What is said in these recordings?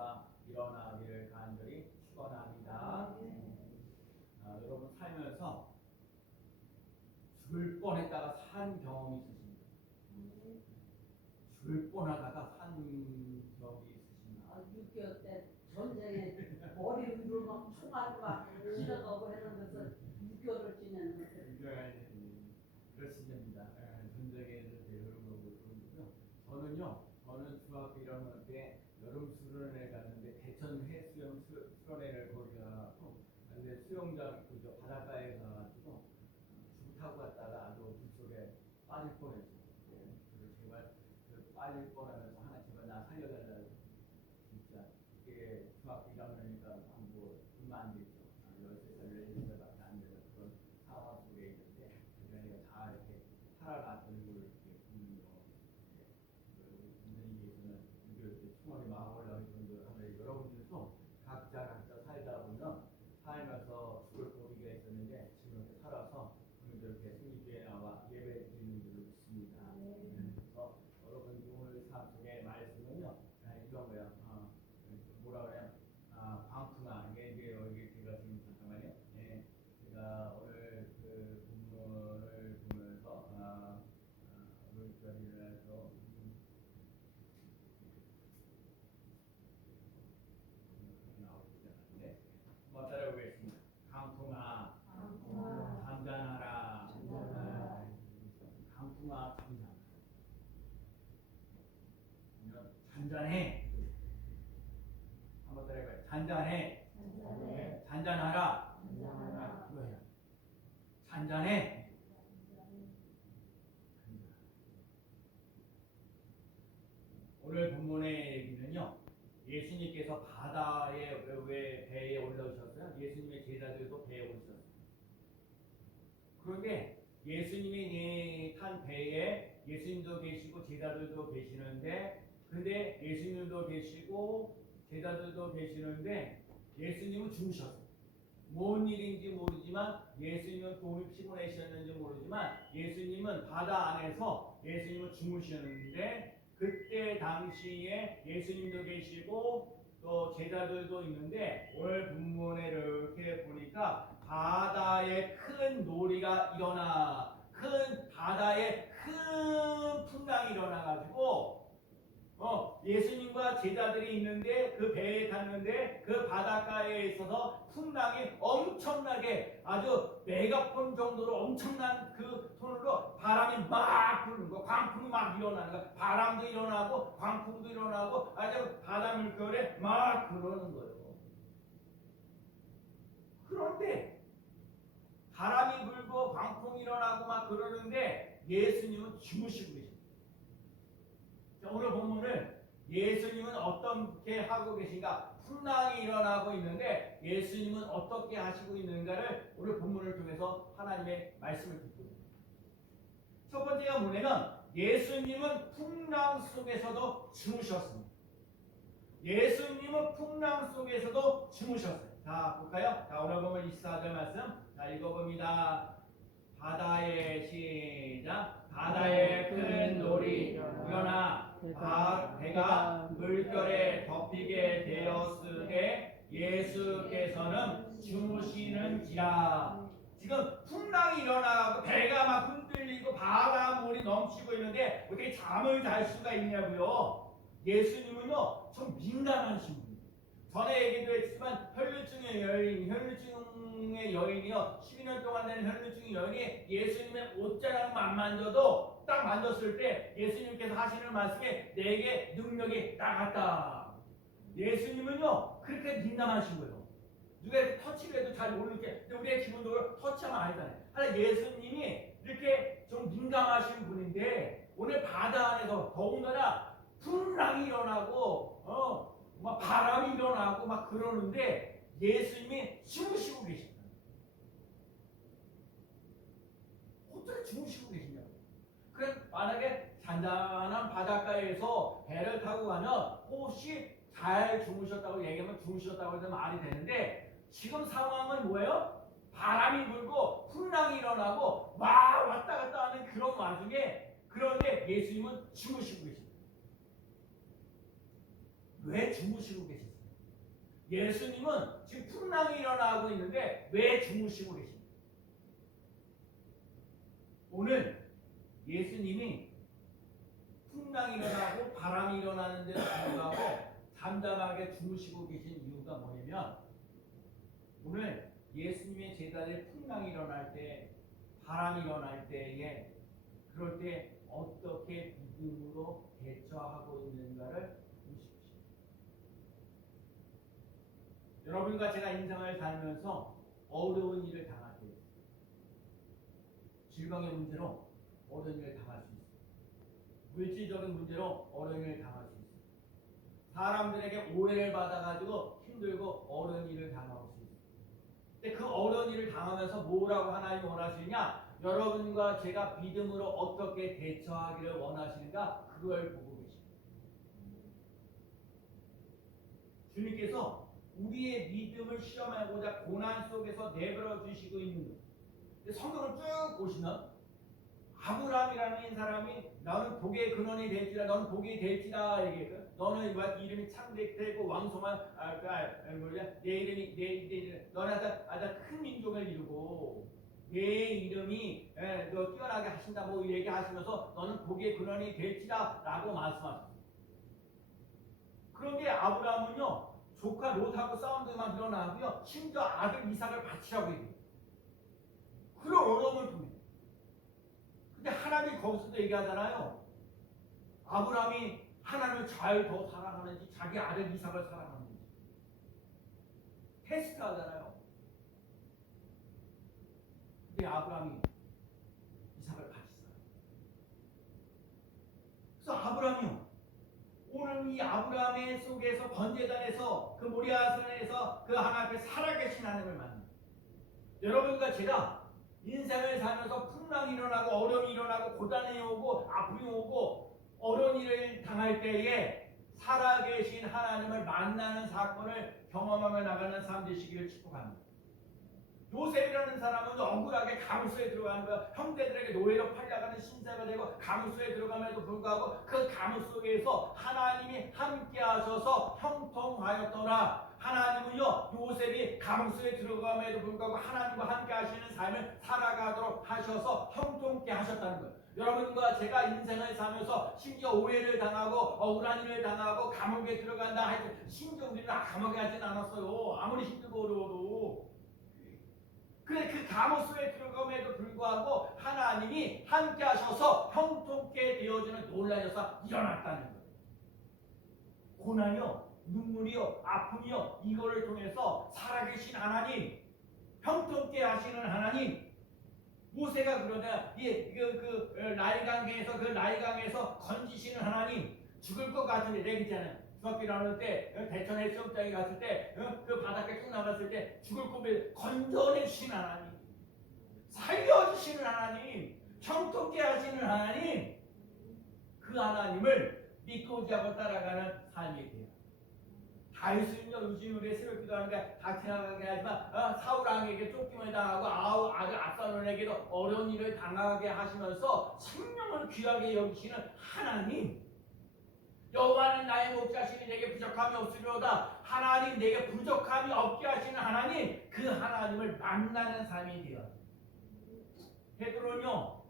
주께서 일어나기를 간절히 축원합니다. 여러분 살면서 죽을 뻔했다가 산 경험이 있으십니까? 죽을 뻔하다가 산 적이 있으십니까? 6.25 때 전쟁에 머리 위로 막 총알로 막 지나가고 하는 것을 6.25를 지냈는데. 그렇습니다. 전쟁에서 그런 거고요. 저는 중학교 1학년 때 여름 수련회 갔는데 대천 해수욕 수련회를 거기 가고, 근데 수영장 그저 바닷가에 가가지고 줄 타고 갔다가 아주 물속에 빠질 뻔했어요. 그래서 제발 빠질 뻔하면서 하나 제발 나 살려달라고. 진짜 이게 중학교 1학년이니까 뭐 얼마 안 됐죠. 13살, 14살밖에 안 돼서 그런 상황 속에 있는데 그러니까 다 이렇게 살아났던 걸 이렇게 보면요. 선생님께서는 이렇게 충원이 막 올라오는 분들 하면 여러분들도 각자 살다 보면 살면서 죽을 고비가 있었는데 지금 이렇게 살아서 이렇게 승리교회 나와 예배 드리는 줄로 믿습니다. 그래서 여러분 오늘 삶 속의 말씀은요 이런 거예요. 뭐라 그래요? 광풍아 이게 제가 지금 잠깐만요. 제가 오늘 그 본문을 보면서 물결이라서 나오지 않았는데 한번 따라보겠습니다. 강풍아 잠잠하라. 강풍아 잔잔해. 한번 따라해봐요. 잔잔해. 잔잔하라. 뭐예요? 잔잔해. 오늘 본문의 얘기는요. 예수님께서 바다에 왜 배에 올라오셨어요? 예수님의 제자들도 배에 오셨어요. 그런데 예수님이 탄 배에 예수님도 계시고 제자들도 계시는데, 근데 예수님도 계시고 제자들도 계시는데 예수님은 주무셨어요. 뭔 일인지 모르지만 예수님은 몸이 피곤하셨는지 모르지만 예수님은 바다 안에서 예수님은 주무셨는데, 그때 당시에 예수님도 계시고 또 제자들도 있는데 오늘 본문에 이렇게 보니까 바다에 큰 놀이가 일어나, 큰 바다에 큰 풍랑이 일어나가지고 예수님과 제자들이 있는데 그 배에 탔는데 그 바닷가에 있어서 풍랑이 엄청나게 아주 메가폰 정도로 엄청난 그 톤으로 바람이 막 부는 거, 광풍이 막 일어나는 거, 바람도 일어나고 광풍도 일어나고 아주 바다 물결에 막 그러는 거예요. 그런데 바람이 불고 광풍이 일어나고 막 그러는데 예수님은 주무시고 계십니다. 오늘 본문을 예수님은 어떻게 하고 계신가? 풍랑이 일어나고 있는데 예수님은 어떻게 하시고 있는가를 오늘 본문을 통해서 하나님의 말씀을 듣고 있습니다. 첫 번째가 뭐냐면 예수님은 풍랑 속에서도 주무셨습니다. 예수님은 풍랑 속에서도 주무셨어요. 자, 볼까요? 자, 오늘 본문 24절 말씀. 자, 읽어봅니다. 바다의 시작. 바다에 큰 놀이 일어나 배가 물결에 덮이게 되었으되 예수께서는 주무시는지라. 지금 풍랑이 일어나고 배가 막 흔들리고 바닷물이 넘치고 있는데 어떻게 잠을 잘 수가 있냐고요. 예수님은요 좀 민감하신 분이에요. 전에 얘기도 했지만 혈루증의 여인이요 12년 동안 된 혈루증의 여인이 예수님의 옷자락만 만져도 딱 만졌을 때 예수님께서 하시는 말씀에 내게 능력이 나갔다. 예수님은요 그렇게 민감하신 거예요. 누가 이렇게 터치를 해도 잘 모르게, 근데 우리의 기본적으로 터치하면 알잖아요. 하나 예수님이 이렇게 좀 민감하신 분인데 오늘 바다 안에서 더군다나 풍랑이 일어나고 막 바람이 일어나고 막 그러는데 예수님이 주무시고 계십니다. 어떻게 주무시고 계시냐고. 그래 만약에 잔잔한 바닷가에서 배를 타고 가면 혹시 잘 주무셨다고 얘기하면 주무셨다고 해서 말이 되는데 지금 상황은 뭐예요? 바람이 불고 풍랑이 일어나고 막 왔다 갔다 하는 그런 와중에 그런데 예수님은 주무시고 계십니다. 왜 주무시고 계셨어요? 예수님은 지금 풍랑이 일어나고 있는데 왜 주무시고 계십니까? 오늘 예수님이 풍랑이 일어나고 바람이 일어나는데도 불구하고 잠잠하게 주무시고 계신 이유가 뭐냐면 오늘 예수님의 제자들의 풍랑이 일어날 때 바람이 일어날 때에 그럴 때 어떻게 믿음으로 대처하고 있는가를 보십시오. 여러분과 제가 인생을 살면서 어려운 일을 당할 때 질병의 문제로 어려운 일을 당할 수 있어요. 물질적인 문제로 어려운 일을 당할 수 있어요. 사람들에게 오해를 받아가지고 힘들고 어려운 일을 당하고 있어요. 근데 그 어려운 일을 당하면서 뭐라고 하나님이 원하시느냐? 여러분과 제가 믿음으로 어떻게 대처하기를 원하시는가? 그걸 보고 계십니다. 주님께서 우리의 믿음을 시험하고자 고난 속에서 내버려 주시고 있는 거예요. 성경을 쭉 보시면 아브라함이라는 사람이 나는 복의 근원이 될지라 너는 복이 될지라 얘기해요. 너는 이름이 창대되고 왕성한 내 이름이 너는 아주 큰 민족을 이루고 내 이름이 너 뛰어나게 하신다 뭐 얘기하시면서 너는 복의 근원이 될지라라고 말씀하셨어요. 그런데 아브라함은요 조카 롯하고 싸움들만 일어나고요 심지어 아들 이삭을 바치라고 얘기해요. 그런 어려움을 통해. 근데 하나님이 거기서도 얘기하잖아요. 아브라함이 하나님을 잘 더 사랑하는지 자기 아들 이삭을 사랑하는지 테스트하잖아요. 근데 아브라함이 이삭을 바쳤어요. 그래서 아브라함이요. 오늘 이 아브라함의 속에서 번제단에서 그 모리아산에서 그 하나님 앞에 살아계신 하나님을 만납니다. 여러분과 제가 인생을 살면서 풍랑이 일어나고 어려움이 일어나고 고단이 오고 아픔이 오고 어려운 일을 당할 때에 살아계신 하나님을 만나는 사건을 경험하며 나가는 사람 되시기를 축복합니다. 요셉이라는 사람은 억울하게 감수에 들어가는 거야. 형제들에게 노예로 팔려가는 신세가 되고 감수에 들어감에도 불구하고 그 감수 속에서 하나님이 함께 하셔서 형통하였더라. 하나님은요 요셉이 감수에 들어감에도 불구하고 하나님과 함께 하시는 삶을 살아가도록 하셔서 형통케 하셨다는 거예요. 여러분과 제가 인생을 살면서 심지어 오해를 당하고 억울한 일을 당하고 감옥에 들어간다 할 때 심지어 우리는 감옥에 가진 않았어요. 아무리 힘들고 어려워도. 그래 그 감옥 속에 들어감에도 불구하고 하나님이 함께 하셔서 형통케 되어지는 놀라운 역사가 일어났다는 거예요. 고난이요 눈물이요 아픔이요 이거를 통해서 살아계신 하나님 형통케 하시는 하나님 모세가 그러냐 나일강에서 그 나일강에서 건지시는 하나님 죽을 것 같은데 내가 있잖아요. 중학교 나올 때 대천에 시험장에 갔을 때 그 바닷가 쭉 나갔을 때 죽을 꿈에 건져내시는 하나님 살려주시는 하나님 형통케 하시는 하나님 그 하나님을 믿고 의지하고 따라가는 삶이 돼요. 다윗은요 요즘 우리 새벽 기도하는데 다 지나가게 하지만 사울 왕에게 쫓김을 당하고 아들 압살롬에게도 어려운 일을 당하게 하시면서 생명을 귀하게 여기시는 하나님 여호와는 나의 목자시니 내게 부족함이 없으리로다. 하나님 내게 부족함이 없게 하시는 하나님 그 하나님을 만나는 삶이 돼요. 베드로는요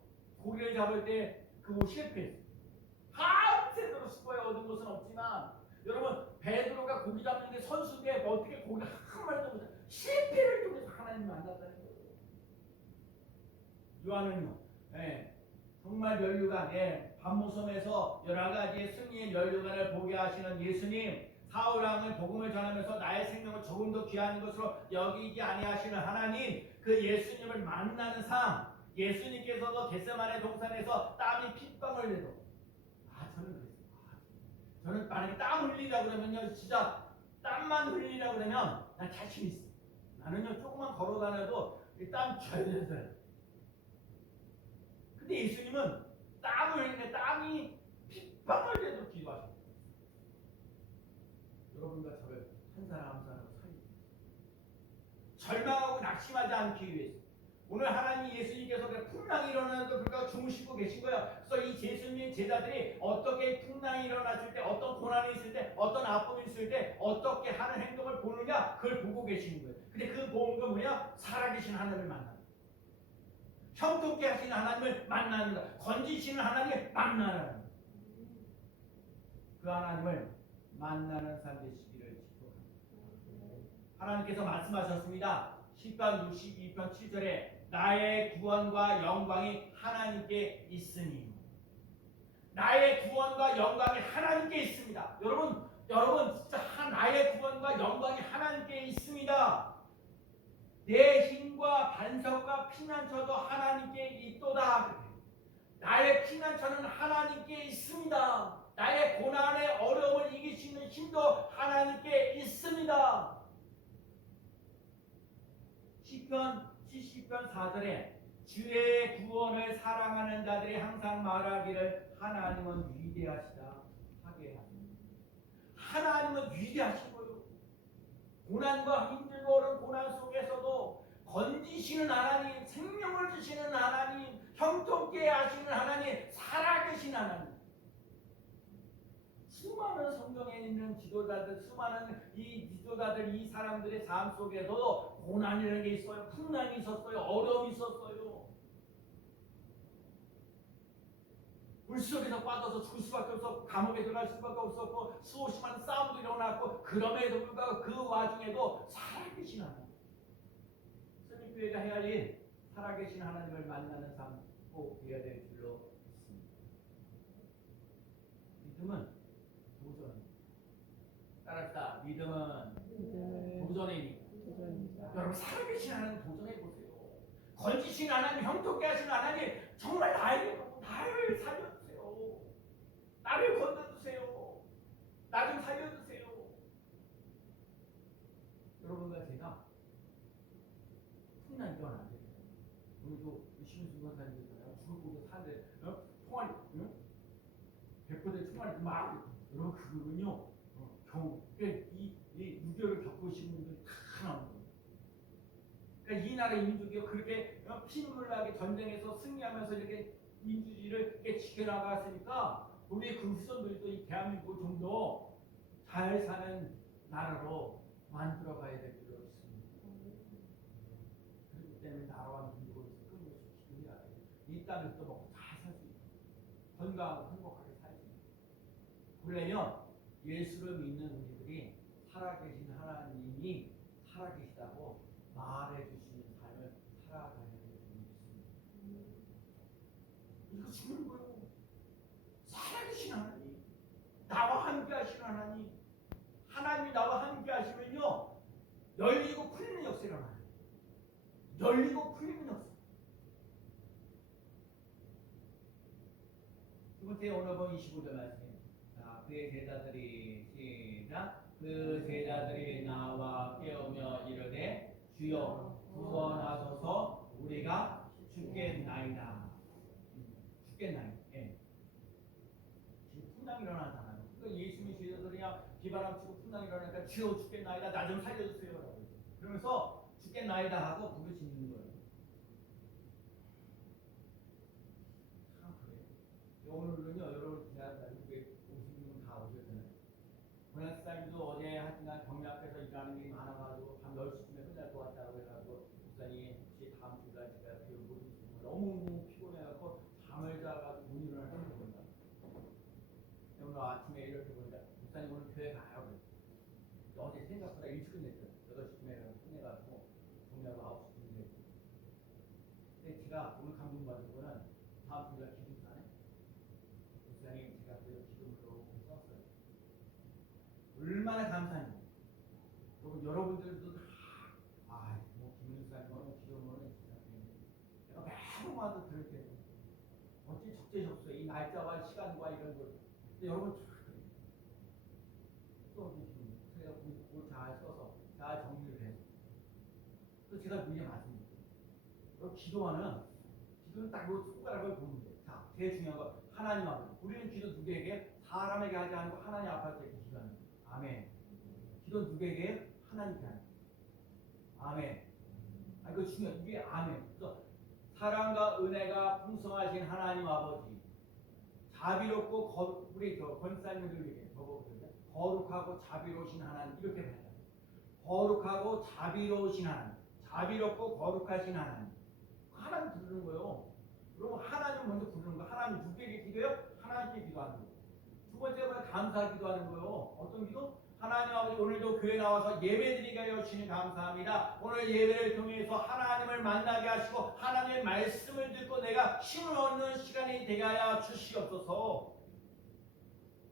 고기를 잡을 때 그거 실패했어요. 밤새도록 수고해 얻은 것은 없지만 여러분 베드로가 고기 잡는데 선수인데 어떻게 고기 한 마리도 못 실패를 통해서 하나님 만났다는 거예요. 요한은요 정말 면류관 밤모섬에서 여러 가지의 승리의 면류관을 보게 하시는 예수님 사울왕은 복음을 전하면서 나의 생명을 조금 더 귀한 것으로 여기지 아니하시는 하나님 그 예수님을 만나는 삶 예수님께서도 겟세마네 동산에서 땀이 핏방울 내도 저는 그랬어요. 저는 만약에 땀 흘리라고 그러면요 진짜 땀만 흘리라고 그러면 난 자신 있어. 나는요 조금만 걸어 다녀도 땀 젖어요. 근데 예수님은 땀을 흘리는데 땀이 핏방울 내도 기도하셨어요. 여러분과 저를 한 사람 한 사람 살리기 절망하고 낙심하지 않기 위해서 오늘 하나님 예수님께서 풍랑이 일어나는데 불구하고 주무시고 계신 거예요. 그래서 이 예수님의 제자들이 어떻게 풍랑이 일어났을 때, 어떤 고난이 있을 때, 어떤 아픔이 있을 때 어떻게 하는 행동을 보느냐, 그걸 보고 계시는 거예요. 근데 그 보는 건 뭐냐? 살아계신 하나님을 만나는 거예요. 형통케 하시는 하나님을 만나는 거예요. 건지시는 하나님을 만나는 거예요. 그 하나님을 만나는 삶 되시기를 축복합니다. 하나님께서 말씀하셨습니다. 시편 62편 7절에 나의 구원과 영광이 하나님께 있으니, 나의 구원과 영광이 하나님께 있습니다. 여러분 진짜 나의 구원과 영광이 하나님께 있습니다. 내 힘과 반석과 피난처도 하나님께 있도다. 나의 피난처는 하나님께 있습니다. 나의 고난의 어려움을 이길 수 있는 힘도 하나님께 있습니다. 시편 70편 4절에 주의 구원을 사랑하는 자들이 항상 말하기를 하나님은 위대하시다 하게 하십니다. 하나님은 위대하신 거예요. 고난과 힘들고 어려운 고난 속에서도 건지시는 하나님, 생명을 주시는 하나님, 형통케 하시는 하나님, 살아계신 하나님. 수많은 성경에 있는 지도자들, 수많은 이 지도자들, 이 사람들의 삶 속에서도 고난이라는 게 있어요. 풍랑이 있었어요. 어려움이 있었어요. 물속에서 빠져서 죽을 수밖에 없었고, 감옥에 들어갈 수밖에 없었고, 수없이 싸움도 일어났고, 그럼에도 불구하고 그 와중에도 살아계신 하나님, 선입교회가 해야 할 일, 살아계신 하나님을 만나는 삶 꼭 해야 될 줄로 믿습니다. 믿음은 도전입니다. 따라합시다. 믿음은 도전입니다. 여러분, 살아계신 하나님 도전해보세요. 건지신 하나님, 형통케 하신 하나님, 정말 나를 살려주세요. 나를 건져주세요. 나 좀 살려주세요. 여러분과 제가 풍랑이 일어나야 돼요. 오늘도 심수가 다니고 있잖아요. 죽을 고도 사는데 총알이 100%의 총알이 막, 여러분 그거는요, 이 6.25를 겪으신 분들 다 나오는 거예요. 그러니까 이 나라 민족이 그렇게 피눈물 나게 전쟁에서 승리하면서 이렇게 민주주의를 이렇게 지켜나갔으니까 우리의 그 후손들도 이 대한민국을 좀 더 잘 사는 나라로 만들어가야 될 필요가 있습니다. 그렇기 때문에 나라와 민족을 끊임없이 기도해야 돼요. 이 땅에서 또 먹고 잘 살 수 있고 건강하고 행복하게 살 수 있고, 그러려면 예수를 믿는 우리들이 살아계신 하나님이 살아계시다고 말해주시는 삶을 살아가야 될 줄로 믿습니다. 이거 죽는 거예요. 살아계신 하나님, 나와 함께 하시는 하나님, 하나님이 나와 함께 하시면요, 열리고 풀리는 역사가 일어나요. 열리고 풀리는 역사. 두 번째 오늘 본 25절 말씀. 자, 그의 제자들이 시작. 그 제자들이 나와 깨우며 이르되 주여 구원하소서, 우리가 죽겠나이다. 죽겠나이다. 예. 지금 풍랑이 일어나잖아요. 그러니까 예수님의 제자들이야 비바람 치고 풍랑이 일어나니까 주여 죽겠나이다, 나 좀 살려주세요. 그러면서 죽겠나이다 하고 부르짖는 거예요. 참 그래요. 오늘은요, 여러분 미국에 오신 분 다 오셨잖아요. 고향사님도 어제 하여튼간 경리 앞에서 일하는 게 많아가지고 밤 10시쯤에 끝날 것 같다고 해가지고 목사님이 혹시 다음 주까지 제가 비용 못 주시면 너무 피곤해갖고 잠을 자가지고 못 일어나는 겁니다. 오늘 아침에 이렇게 보니까 목사님 오늘 교회 가요. 어제 생각보다 일찍 끝냈어요. 8시쯤에 끝내가지고 종료하고 9시쯤 됐고. 근데 제가 오늘 감동받은 거는 다음 주가 기도사네. 목사님 제가 그래서 기도로 썼어요. 얼마나 감사합니다. 여러분들도 다 김문사님은 기도문은 내가 매번마다 들을 때 어찌 적재적소에 이 날짜와 시간과 이런 걸. 근데 여러분 제가 그걸 잘 써서 잘 정리를 해서 또 제가 그게 맞습니다. 기도는 딱 손가락을 보면 돼요. 자, 제일 중요한 거 하나님 앞에. 우리는 기도 누구에게? 사람에게 하지 않고 하나님 앞에서 이렇게 기도하는 거예요. 아멘. 기도 누구에게? 하나님께 하는 거예요. 아멘. 그 중요해. 이게 아멘. 그래서 사랑과 은혜가 풍성하신 하나님 아버지, 자비롭고 우리 권사님들 얘기 적어보세요. 거룩하고 자비로우신 하나님 이렇게 봐요. 거룩하고 자비로우신 하나님, 자비롭고 거룩하신 하나님. 하나님 부르는 거예요. 그럼 하나님 먼저 부르는 거. 하나님 누구에게 기도해요? 하나님께 기도하는 거예요. 두 번째는 감사 기도하는 거예요. 어떤 기도? 하나님 아버지 오늘도 교회 나와서 예배드리게 하여 주시니 감사합니다. 오늘 예배를 통해서 하나님을 만나게 하시고 하나님의 말씀을 듣고 내가 힘을 얻는 시간이 되게 하여 주시옵소서.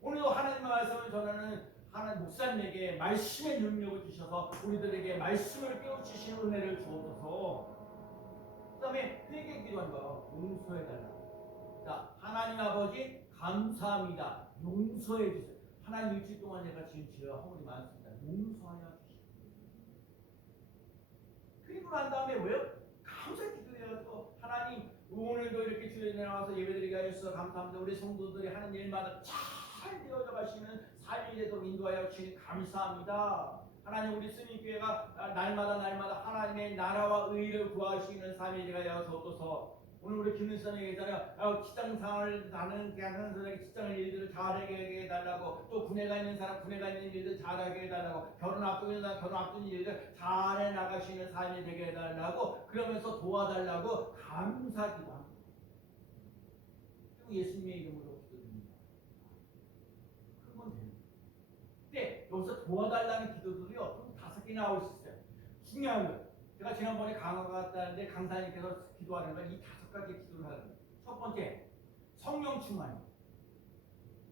오늘도 하나님의 말씀을 전하는 하나님 목사님에게 말씀의 능력을 주셔서 우리들에게 말씀을 깨우치시는 은혜를 주옵소서. 그 다음에 그에게 기도하는 거예요. 용서해달라. 자, 하나님 아버지 감사합니다. 용서해 주세요. 하나님 일주일 동안 내가 지은 죄와 허물이 많습니다. 용서하여 주십시오. 그리고 난 다음에 왜요? 감사 기도해가지고 하나님 오늘도 이렇게 주에 나와서 예배드리게 하셔서 감사합니다. 우리 성도들이 하는 일마다 잘 되어져 가시는 삶이 되도록 인도하여 주시니 감사합니다. 하나님 우리 스님교회가 날마다 하나님의 나라와 의를 구하시는 삶이 되게 하여 주옵소서. 오늘 우리 김일선이 얘기했잖아요. 직장생활을 나는 사람에게 직장을 일들을 잘하게 해달라고, 또 군에가 있는 사람 군에가 있는 일들 잘하게 해달라고, 결혼 앞두고 있는 사람 결혼 앞두고 있는 일들 잘해 나가시는 삶이 되게 해달라고, 그러면서 도와달라고 감사기도 합니다. 그리고 예수님의 이름으로 기도드립니다. 그러면 됩니다. 근데 여기서 도와달라는 기도들이요 좀 5개 나올 수 있어요. 중요한 거예요. 제가 지난번에 강화가 갔다는데 강사님께서 기도하는 건 이 5가지 기도를 하는 거예요. 첫 번째, 성령 충만이에요.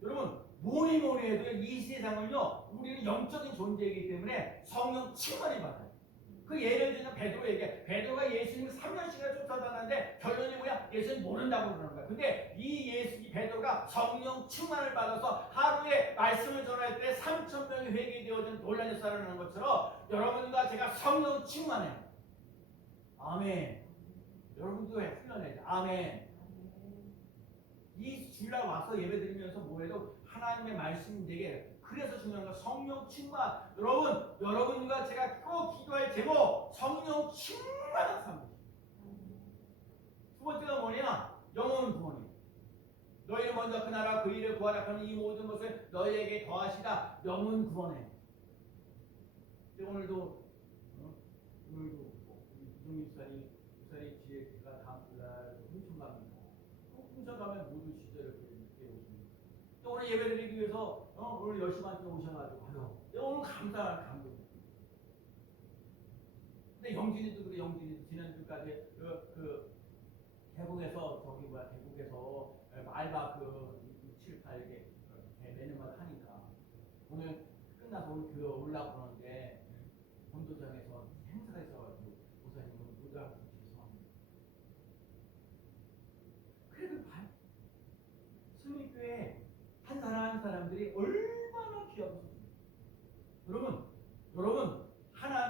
여러분 뭐니 해도 이 세상은요 우리는 영적인 존재이기 때문에 성령 충만을 받아요. 그 예를 들면 베드로에게, 베드로가 예수님을 3년씩이나 쫓아다녔는데 결론이 뭐야? 예수님 모른다고 그러는 거야. 근데 이 베드로가 성령 충만을 받아서 하루에 말씀을 전할 때 3,000명이 회개되어진 놀라는 일사라는 것처럼 여러분과 제가 성령 충만해요. 아멘. 여러분도 훈련해야죠. 아멘. 이 주일날 와서 예배드리면서 뭐해도 하나님의 말씀이 되게, 그래서 중요한 건 성령 충만. 여러분과 제가 꼭 기도할 제목, 성령 충만한 삶. 두 번째가 뭐냐? 영혼 구원이에요. 너희는 먼저 그 나라 그 일을 구하라. 그러면 이 모든 것을 너희에게 더하시다. 영혼 구원이에요. 오늘도 이종민 목사님 뒤에 제가 다음 주날 홍천 갑니다. 홍천 가면 모두 진짜 이렇게 오십니다. 또 오늘 예배드리기 위해서 오늘 10시만 오셔가지고 오늘 감사한 감동. 근데 영진이도 그래. 영진이 지난주까지 대국에서 대국에서 말바 7, 8개 매년마다 하니까 오늘 끝나서 오늘 교회 올라고 그러는데 본도장에서 행사가 있어가지고 목사님은 못 와서 죄송합니다. 그래도 봐요. 스님교회 한 사람 한 사람들이 얼마나 귀하고 소중해요.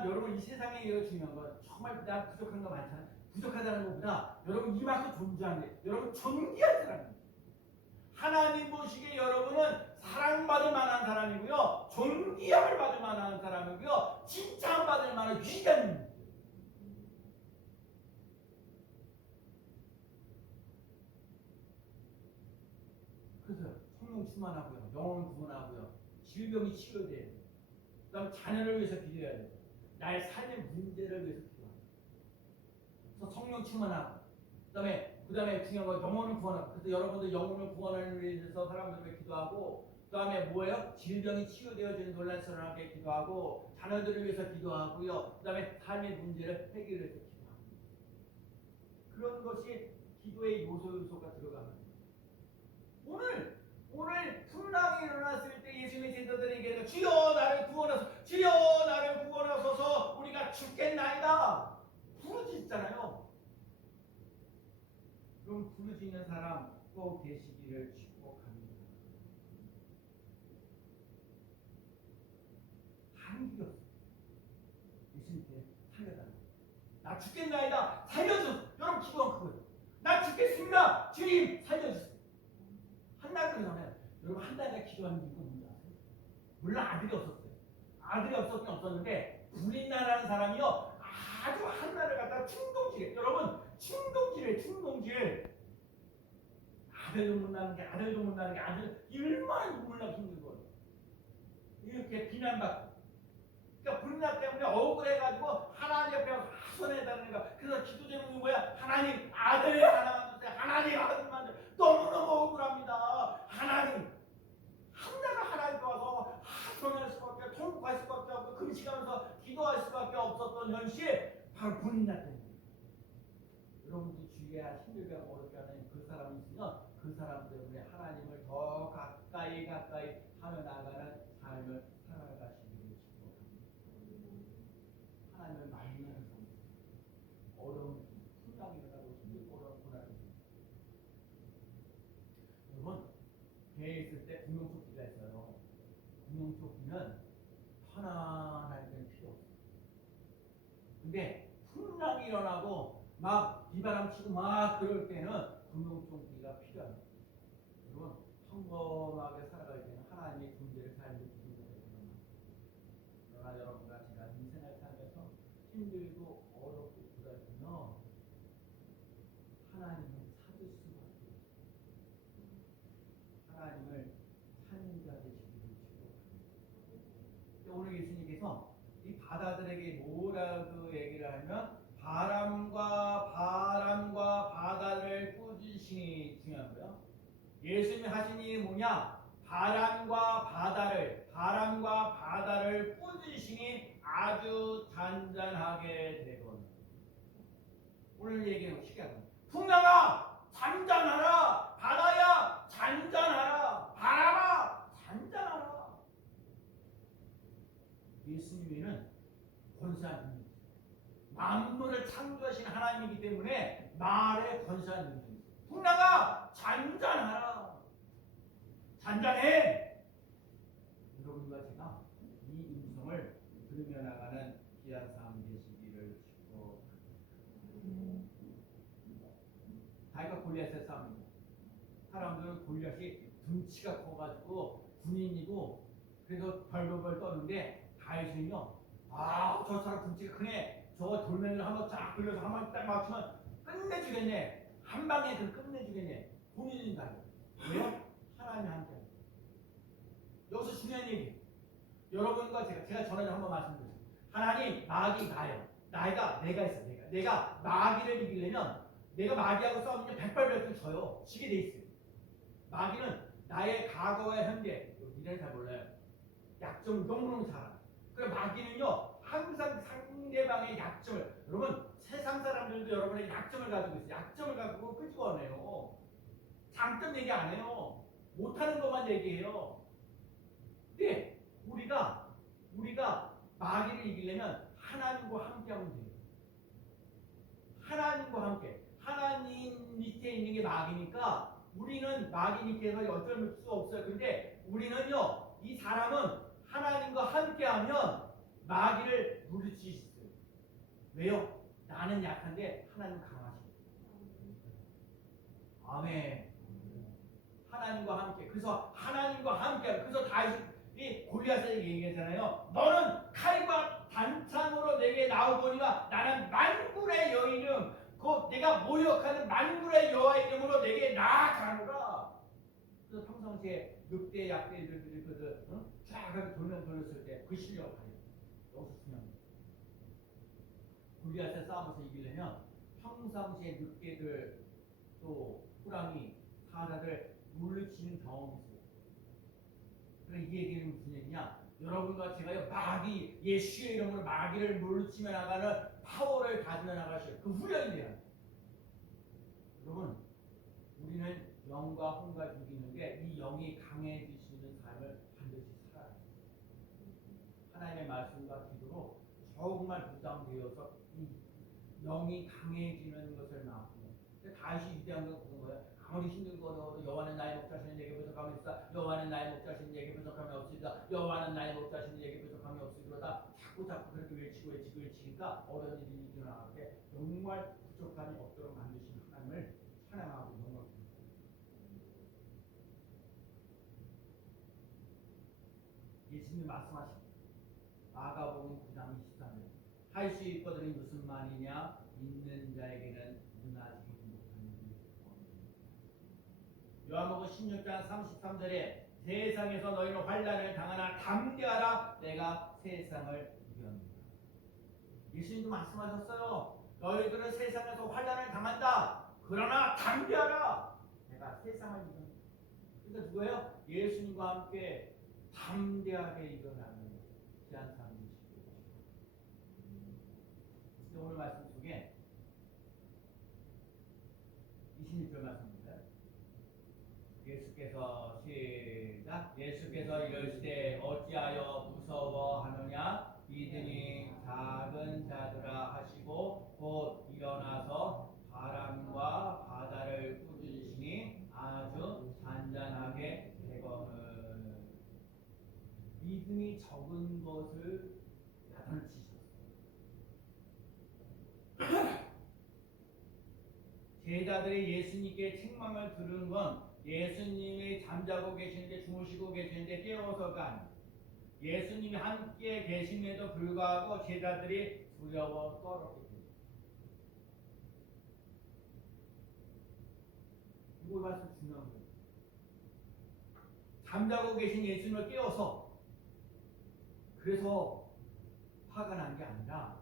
여러분 이 세상에 중요한 건 정말 나 부족한 거 많잖아요. 부족하다는 것보다 여러분 이만큼 존재하는 게 여러분 존귀한 사람입니다. 하나님 보시기에 여러분은 사랑받을 만한 사람이고요, 존귀함을 받을 만한 사람이고요, 칭찬받을 만한 위대한 분입니다. 그래서 성령 충만하고요, 영혼 구원하고요, 질병이 치료돼야 돼요. 그다음 자녀를 위해서 기도해야 돼요. 나의 삶의 문제를 위해서 기도합니다. 그래서 성령 충만하고, 그다음에 중요한 건 영혼을 구원하고. 그래서 여러분들 영혼을 구원하는 위해서 사람들에게 기도하고, 그다음에 뭐예요? 질병이 치유되어지는 논란스러운하게 기도하고, 자녀들을 위해서 기도하고요. 그다음에 삶의 문제를 해결해서 기도합니다. 그런 것이 기도의 요소가 들어갑니다. 오늘 풍랑이 일어났을 때 예수님의 제자들에게 주여 나를 구원하소서 우리가 죽겠나이다 부르짖잖아요. 그럼 부르짖는 사람 꼭 계시기를 축복합니다. 다른 길이 없어요. 예수님께 살려달라고. 나 죽겠나이다 살려주세요. 여러분 기도한 그거예요. 나 죽겠습니다 주님 살려주세요. 한 달 전에 여러분 한 달에 기도하는 이유가 뭔지 아세요? 물론 아들이 없었어요. 아들이 없었는데 불린나라는 사람이요 아주 한 달을 갖다가 충동지게, 여러분 충동질이에요. 충동질. 아들도 못 낳는 게 아들도 못 낳는 게 아들 얼마나 눈물 나기 힘든 거예요. 이렇게 비난받고. 그러니까 불난 때문에 억울해가지고 하나님 앞에 하소연해달라는 거야. 그래서 기도 제목이 뭐야? 하나님 아들 하나만 주세요. 하나님 아들만 주세요. 너무너무 억울합니다. 하나님 한나가 하나님께 와서 하소연할 수밖에 없고 통곡할 수밖에 없고 금식하면서 기도할 수밖에 없었던 현실 바로 불난 때문에. 여러분들 주위에 힘들게 어렵게 하는 그 사람이 있으면 그 사람 때문에 하나님을 더 가까이 하며 나가는 삶을 살아가시기를 축복합니다. 하나님을 만나는 삶, 어려운 풍랑이 일어나고 힘들고 어려운 고난이 여러분 배에 있을 때 구명조끼가 있어요. 구명조끼는 편안할 때는 필요 없어요. 근데 풍랑이 일어나고 막 비바람 치고 막 그럴 때는 구명조끼가 필요합니다. 여러분 평범하게 살아갈 때는 하나님의 존재를 잘 느끼는 것이 필요합니다. 그러나 여러분과 제가 인생을 살면서 힘들고 어렵고 고달프면 하나님을 찾을 수밖에 없어요. 하나님을 찾는 자 되시기를 축복합니다. 오늘 예수님께서 이 바다들에게 뭐라고 얘기를 하면 바람과 바다를 꾸짖으시니 중요한 거예요. 예수님이 하신 일이 뭐냐? 바람과 바다를 꾸짖으시니 아주 잔잔하게 되거든. 오늘 얘기는 쉽게 하는 거예요. 풍랑아 잔잔하라. 바다야 잔잔하라. 바람아 잔잔하라. 예수님은 권세한 분이에요. 만물을 창조하신 하나님이기 때문에 말에 권세한 분이에요. 풍랑아 잔잔하라. 잔잔해. 여러분과 제가 이 음성을 들으며 나가는 귀한 삶 되시기를 축복합니다. 다윗과 골리앗의 싸움입니다. 사람들은 골리앗이 등치가 커가지고 군인이고 그래서 벌벌벌 떠는데 다윗은요, 저 사람 등치가 크네. 저 돌멩이를 한번 쫙 굴려서 한 번 딱 맞추면 끝내주겠네. 한 방에 끝내주겠네. 본인인 다윗. 왜요? 하나님 함께. 여기서 중요한 얘기. 여러분과 제가 전에 한번 말씀드렸어요. 하나님 마귀 나예요. 내가 있어. 내가 마귀를 이기려면 내가 마귀하고 싸우면 백발백중 져요. 지게 돼 있어요. 마귀는 나의 과거와 현재, 미래는 잘 몰라요. 약점을 너무너무 잘 알아요. 그래서 마귀는요 항상 상대방의 약점을, 여러분 세상 사람들도 여러분의 약점을 가지고 있어요. 약점을 가지고 끄집어내요. 장점 얘기 안 해요. 못하는 것만 얘기해요. 근데 우리가 마귀를 이기려면 하나님과 함께하면 돼요. 하나님과 함께. 하나님 밑에 있는 게 마귀니까 우리는 마귀 밑에서 어쩔 수 없어요. 근데 우리는요, 이 사람은 하나님과 함께하면 마귀를 물리칠 수 있어요. 왜요? 나는 약한데 하나님 강하시고. 아멘. 하나님과 함께. 그래서 하나님과 함께. 그래서 다윗이 골리앗에게 얘기했잖아요. 너는 칼과 단창으로 내게 나오거니와 나는 만군의 여호 이름, 곧 내가 모욕하는 만군의 여호와 이름으로 내게 나아가노라. 그래서 평상시에 늑대 약대들이 쫙 돌렸을 때 그 실력을 발휘해요. 여기서 중요한 거예요. 골리앗의 싸움에서 이기려면 평상시에 늑대들 또 호랑이 사자들 물리치는 경험이 있어요. 그러니까 이 얘기는 무슨 얘기냐? 여러분과 제가요 마귀, 예수의 이름으로 마귀를 물리치며 나가는 파워를 가지며 나가셔요. 그 훈련이 돼요. 여러분, 우리는 영과 혼과 육이 있는데 이 영이 강해지시는 삶을 반드시 살아야 해요. 하나님의 말씀과 기도로 정말 부담되어서 이 영이 강해지는 것을 낳고, 다윗이 위대한 건 그건 거예요. 아무리 힘들고 어려워도 여호와는 나의 목자시니 내게 부족함이 없다. 여호와는 나의 목자시니 내게 부족함이 없으리다. 여호와는 나의 목자시니 내게 부족함이 없으리로다. 자꾸 그렇게 외치니까 어려운 일이 일어날 때 정말 부족함이 없도록 만드시는 하나님을 찬양하고 영광합니다. 예수님이 말씀하십니다. 마가복음 9장 23절. 할 수 있거든이 무슨 말이냐? 있는 자에게는 요한복음 16장 33절에 세상에서 너희는 환난을 당하나 담대하라 내가 세상을 이겼느니라. 예수님도 말씀하셨어요. 너희들은 세상에서 환난을 당한다. 그러나 담대하라 내가 세상을 이겼느니라. 그러니까 누구예요? 예수님과 함께 담대하게 일어나는 귀한 삶이시고. 오늘 말씀 속에 26절 말씀입니다. 예수께서 시작. 예수께서 이르시되 어찌하여 무서워하느냐 믿음이 작은 자들아 하시고 곧 일어나서 바람과 바다를 꾸짖으시니 아주 잔잔하게 되거늘. 믿음이 적은 것을 나타내시셨어요. 제자들이 예수님께 책망을 들은 건 예수님이 잠자고 계시는데 주무시고 계시는데 깨워서가 아니에요. 예수님이 함께 계심에도 불구하고 제자들이 두려워 떨었기 때문에. 이거 말씀 중요한 거예요. 잠자고 계신 예수님을 깨워서 그래서 화가 난 게 아니라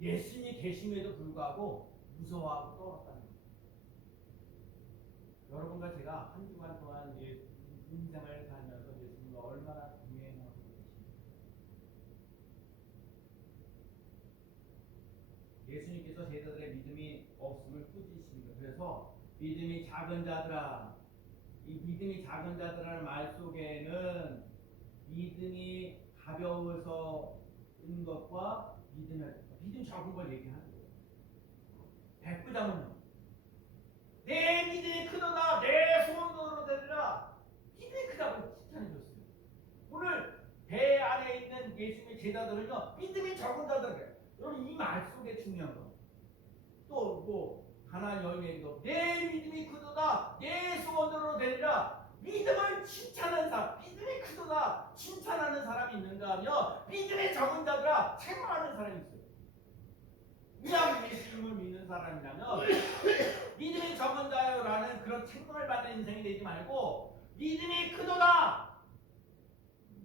예수님이 계심에도 불구하고 무서워하고 떨었다는 거예요. 여러분과 제가 한 주간 동안 인생을 살면서 예수님을 얼마나 동행하고 계십니까? 예수님께서 제자들의 믿음이 없음을 꾸짖으십니다. 그래서 믿음이 작은 자들아, 이 믿음이 작은 자들아라는 말 속에는 믿음이 가벼워서인 것과 믿음 적은 걸 얘기하는 거예요. 백부장은요, 내 믿음이 크도다 내 소원으로 되리라. 믿음이 크다고 칭찬해줬어요. 오늘 배 안에 있는 예수님의 제자들은요 믿음이 적은 자들이에요. 여러분 이 말 속에 중요한 거. 또 뭐 가나안 여인에게도 내 믿음이 크도다 내 소원으로 되리라. 믿음을 칭찬하는 사람, 믿음이 크도다 칭찬하는 사람이 있는가 하면 믿음이 적은 자들아 책망하는 사람이 있어요. 그냥 예수님을 믿는 사람이라면 믿음이 적은 자요라는 그런 책망을 받는 인생이 되지 말고 믿음이 크도다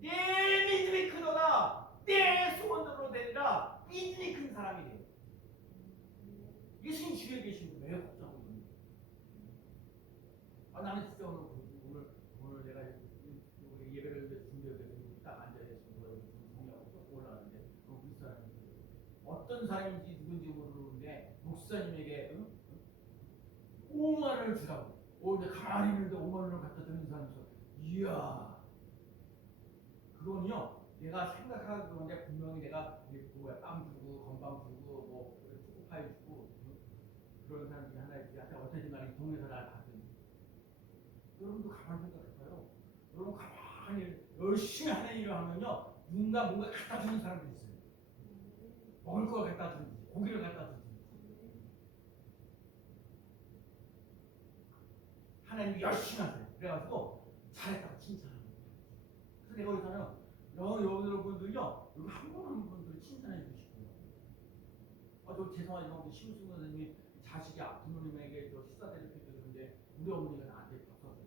내 믿음이 크도다 내 소원으로 되리라. 믿음이 큰 사람이 돼요. 예수님 주위에 계신 분 왜 걱정하고 있는 거예요? 나는 진짜 오늘 내가 우리 예배를 준비해서 딱 앉아있어서 성경을 쭉 올라가는데 그 사람이 어떤 사람인지 누군지 모르는데 목사님에게 5만 원을 주라고. 근데 가만히 있는데 5만 원을 갖다 드는 사람이 있어. 이야, 그건요 내가 생각하는 건데 분명히 내가 빵 주고 건빵 주고 뭐 초코파이 주고 그런 사람 중에 하나 있지. 하여튼 어쨌든 간에 동네에서 날 봤더니 여러분도 가만히 생각해봐요. 여러분 가만히 열심히 하는 일을 하면요 누군가 뭔가 갖다 주는 사람들이 있어요. 먹을 걸 갖다 주는지 고기를 갖다 주는지. 하나님이 열심히 하세요. 그래가지고 잘했다고 칭찬하는 거예요. 그래서 내가 여기서는 여러분들요 여기 한 분 한 분들 칭찬해 주시고요. 저 죄송하지만 심수근 선생님이 자식이 부모님에게 저 식사 대접해 주는데 우리 어머니가 나한테 밥 사줬어요.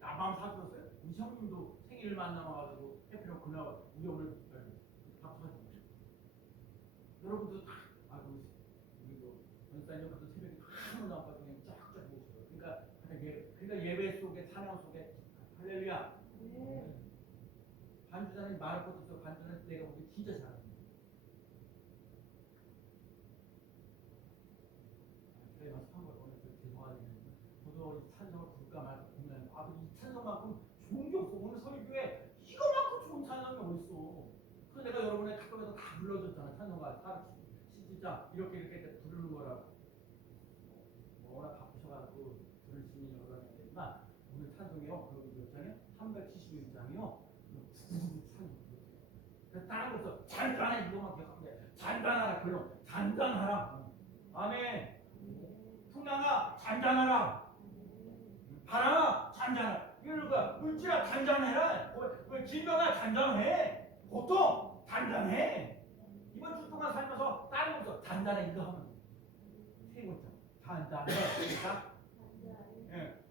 나만 사줬어요. 우리 형님도 생일 만나가지고 해피로 그날 우리 어머니 밥 사줬어요. 여러분도 다 우리 전사님 같은 새벽에 한 번 나와서 그냥 쫙쫙 모셔요. 그러니까 예배 속에 찬양 속에 할렐루야. 반주자는 말할 것도 없어. 반주는 내가 보기 진짜 잘합니다. 제가 연습한 걸 오늘 죄송하지만 저도 찬성을 부를까 말까 고민하는 이 찬성만큼 좋은 게 없어. 오늘 서리교회 이거만큼 좋은 찬성이 어딨어. 그래서 내가 여러분의 카톡에서 다 불러줬잖아. 찬성가 진짜 이렇게 부르는 거라고. 워낙 바쁘셔가지고 들으시는 여러분 있겠지만 오늘 찬송이요. 그리고 몇 장이요? 371장이요. 다른 거 없어. 잔잔해 이거만 기억하면 돼. 잔잔하라 그럼 잔잔하라. 아멘. 풍랑아 잔잔하라. 바람아 잔잔하라. 이러는 거야. 물질아 잔잔해라. 질병아 잔잔해. 고통 잔잔해. 이번 주 동안 살면서 다른 거 없어. 잔잔해 이거 하면 세 글자. 잔잔해. 그러니까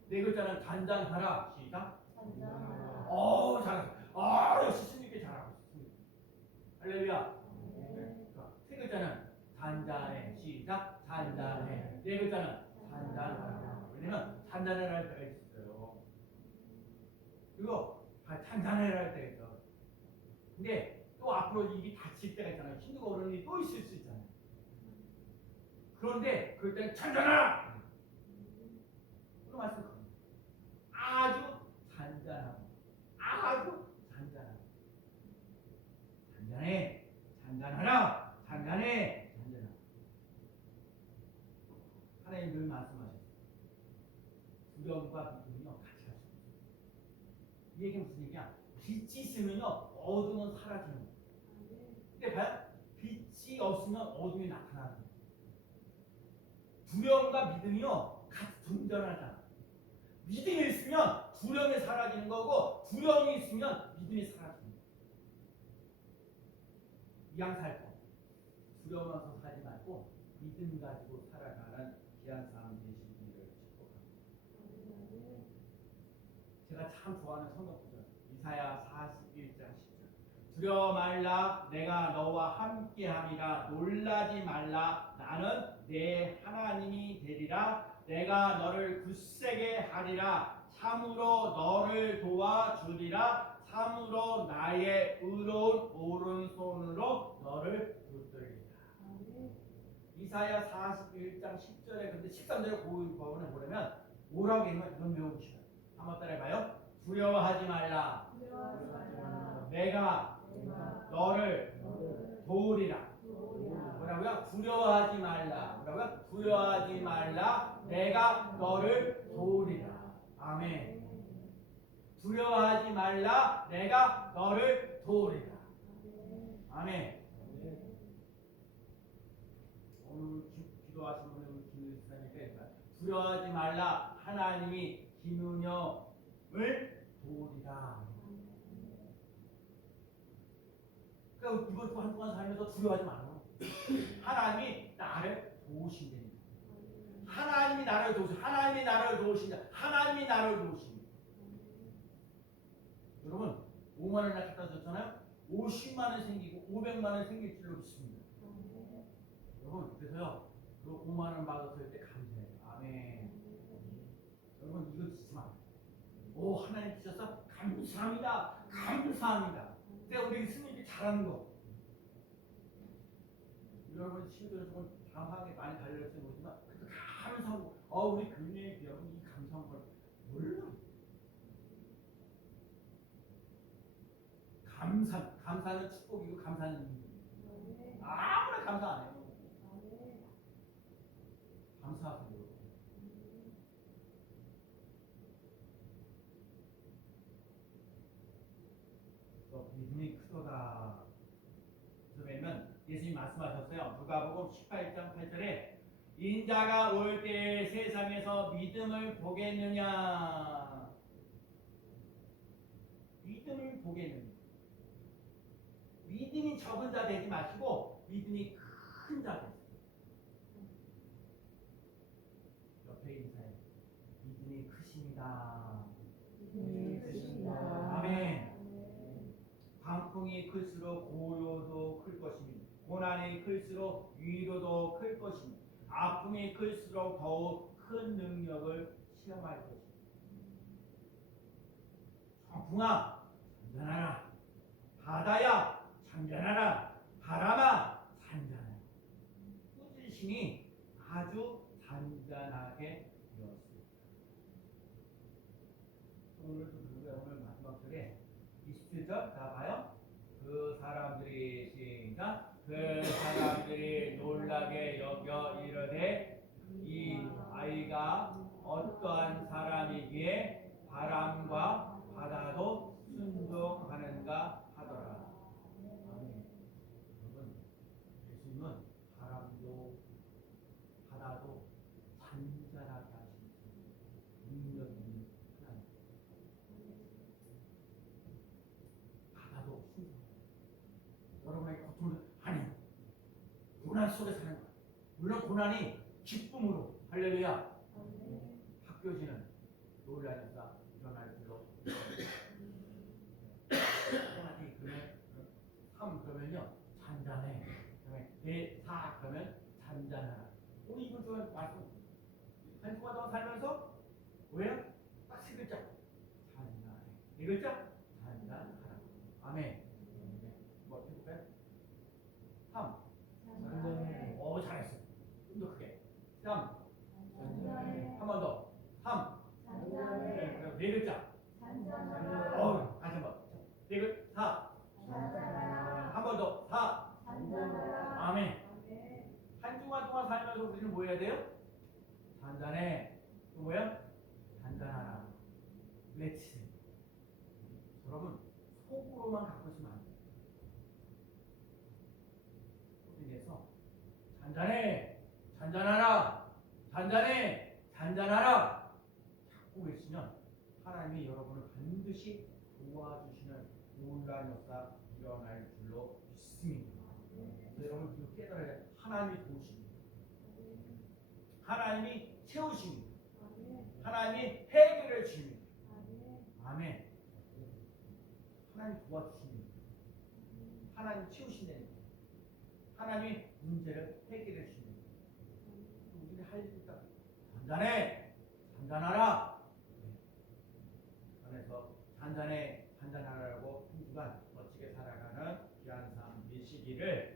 네 글자는 단단하라. 시작. 잔잔하라. 잘했어. 역시 스님께 잘하고 있어. 할렐루야. 자, 세 글자는 단단해. 시작. 단단해. 네 글자는 단단하라. 왜냐면 단단해라 할 때가 있어요. 그리고 단단해라 할 때가 있어. 근데 또 앞으로 입이 닫힐 때가 있잖아요. 힘든 어른이 또 있을 수 있잖아요. 그런데 그럴 때는 단단하라. 그런 말씀. 아주 잔잔하고 아주 잔잔하고 잔잔해 잔잔하라 잔잔해 잔잔하라. 하나님 늘 말씀하셨어요. 두려움과 믿음은요 같이 할 수 있어요. 이 얘기는 무슨 얘기야? 빛이 있으면요 어둠은 사라지는 거예요. 근데 봐요, 빛이 없으면 어둠이 나타나는 거예요. 두려움과 믿음이요 같이 동전하잖아. 믿음이 있으면 두려움이 사라지는 거고, 두려움이 있으면 믿음이 사라지는 거예요. 이왕 살 거, 두려워서 살지 말고 믿음 가지고 살아가는 귀한 사람 되시기를 축복합니다. 제가 참 좋아하는 성경 구절, 이사야 41장 10절. 두려워 말라, 내가 너와 함께함이라. 놀라지 말라, 나는 내 하나님이 되리라. 내가 너를 굳세게 하리라. 참으로 너를 도와주리라. 참으로 나의 의로운 오른손으로 너를 붙들리라. 이사야 41장 10절에 근데 13절에 그 부분을 보려면 뭐라고 했냐면 이건 외우고 싶어요. 한번 따라해봐요. 두려워하지 말라. 내가 너를 도우리라. 뭐라고요? 두려워하지 말라. 뭐라고요? 두려워하지 말라. 내가 너를 도우리라. 아멘. 두려워하지 말라. 내가 너를 도우리라. 아멘. 오늘 기도하신 분은 김은사님께 두려워하지 말라. 하나님이 김은영을 도우리라. 그러니까 이번 주 한 동안 살면서 두려워하지 말아요. 하나님이 나를 도우신답니다. 하나님이 나를 도우신다. 하나님이 나를 도우신다. 하나님이 나를 도우신다. 여러분 5만 원을 갖다 줬잖아요. 50만 원 생기고 500만 원 생길 줄로 믿습니다. 여러분 그래서요 그 5만 원 받았을 때 감사해요. 아멘. 여러분 이거 잊지 마. 오 하나님 주셔서 감사합니다. 감사합니다. 근데 우리 스님이 잘하는 거. 여러분 친구들 조금 당황하게 많이 달려있지 모르지만 그래도 감사하고 우리 교회에 비하면 이 감사한 걸 몰라. 감사는 축복이고 감사는 아무나 감사 안 해요. 감사하세요. 믿음이 크도다. 그러면 예수님 말씀하셨어요. 누가복음 18장 8절에 인자가 올 때 세상에서 믿음을 보겠느냐. 믿음을 보겠느냐. 믿음이 적은 자 되지 마시고 믿음이 큰 자 되세요. 옆에 인사해. 믿음이 크십니다. 아멘. 광풍이 클수록 고요도 클 것입니다. 고난이 클수록 위로도 클 것입니다. 아픔이 클수록 더욱 큰 능력을 시험할 것입니다. 성풍아 잔잔하라. 바다야 잔잔하라. 바람아 잔잔하라. 꾸짖으시니 아주 잔잔하게 되었습니다. 오늘도 오늘 마지막 절에 27절 다 봐요. 그 사람들이 시작. 그 사람들이 놀라게 여겨 이르되 이 아이가 어떠한 사람이기에 바람과 바다도 순종하는가 하더라. 아멘. 여러분 예수님은 바람도 바다도 잔잔하게 하시는 능력 있는 하나님. 바다도 순종. 여러분의 고통을 아니 고난 속에 사는 거야. 물론 고난이 기쁨으로 할렐루야 바뀌어지는 잔잔해. 그다음에 대사 그러면 잔잔하라. 우리 이번 주에 말씀 한 주간 동안 살면서 뭐예요? 딱 세 글자. 잔잔해. 네 글자? 잔잔하라. 아멘. 뭐 어떻게 볼까요? 3. 잔잔해. 오, 잘했어. 좀 더 크게. 3. 잔잔해. 한 번 더. 3. 잔잔해. 네 글자. 잔잔하라. 다시 한 번. 네 글자. 4. 잔잔하라. 한 번 더. 4. 잔잔하라. 아멘. 아멘. 한 주간 동안 살면서 우리는 뭐 해야 돼요? 잔잔해. 또 뭐야? 잔잔하라. 외치세요. 여러분, 속으로만 갖고 있으면 안 돼요. 소리내서 잔잔해. 잔잔하라. 잔잔해. 잔잔하라. 자꾸 외치면 하나님이 여러분을 반드시 도와주시는 놀라운 역사 일어날 줄로 믿습니다. 그래서 여러분 이거 깨달아야 돼요. 하나님이 도우십니다. 하나님이 채우십니다. 하나님이 해결해 주십니다. 아멘. 하나님 도와주십니다. 하나님 채우신다니까. 하나님이 문제를 해결해 주십니다. 우리는 할 일이 있다. 잔잔해. 잔잔하라. 그래서 잔잔해. 잔잔하라고 한 주간 멋지게 살아가는 귀한 삶 되시기를